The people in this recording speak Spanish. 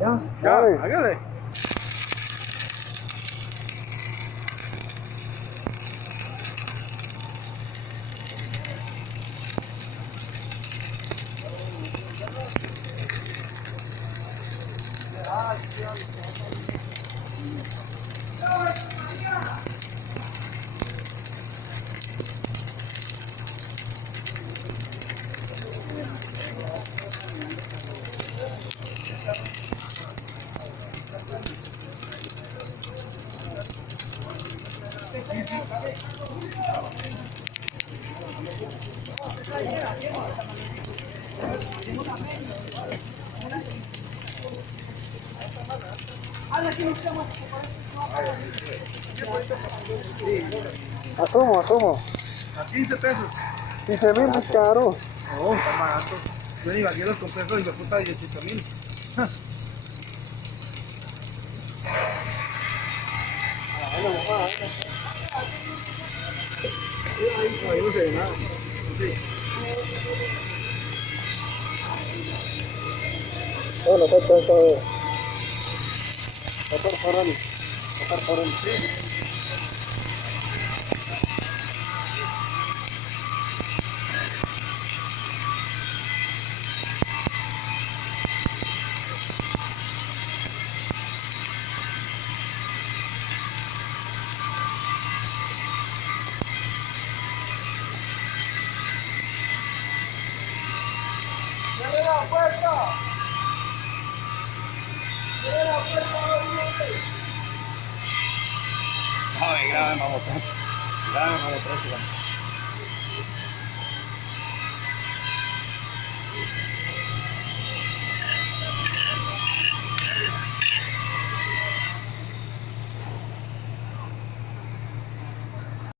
Ya, Dale. hágale. Asumo. A 15 pesos. 15,000 más caro. No, está barato. Yo ni aquí los compré esos y me puta 18,000. Ahí no se ve nada. Sí. Bueno, esto. Motor por el. ¡Cierre la puerta! ¡Cierre la puerta! Grabe, vamos atrás. Grabe, vamos atrás.